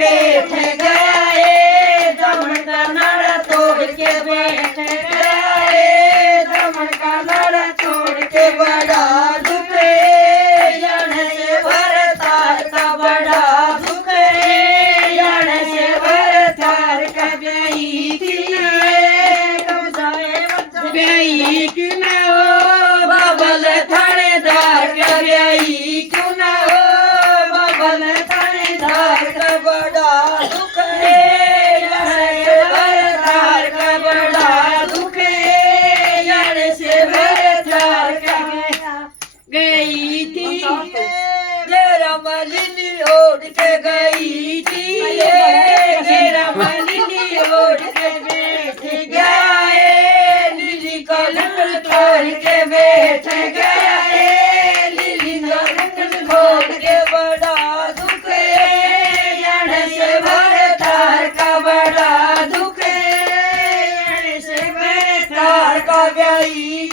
बैठ गया ए दमन का नाड़ा तोड़ के बैठ गया ए दमन का नाड़ा तोड़ के बड़ा दुख यान से भरतार का बड़ा दुख यान से भरतार का ब्याई थी ब्याई क्यों ना हो बाबल थानेदार का ब्याई क्यों ना हो बाबल थानेदार का बड़ा दुख है यार से भरतार का बड़ा दुख है यार से भरतार का गई थी तेरा मलिनी ओढ़ के गई थी तेरा मलिनी ओढ़ के बैठ गया है लिली का लंगल तोड़ के बैठ गया है लिली का लंगल तोड़ के बड़ा दुख है यार से भरतार का बड़ा दुख है यार से भरतार का ब्याई